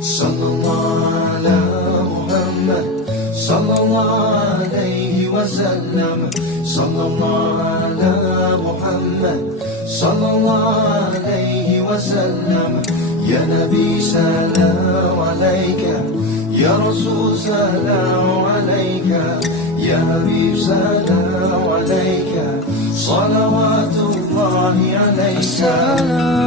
صلى الله على محمد صلى الله عليه وسلم. صلى الله على محمد صلى الله عليه وسلم. يا نبي سلام عليك، يا رسول سلام عليك، يا حبيب سلام عليك، صلوات الله عليك.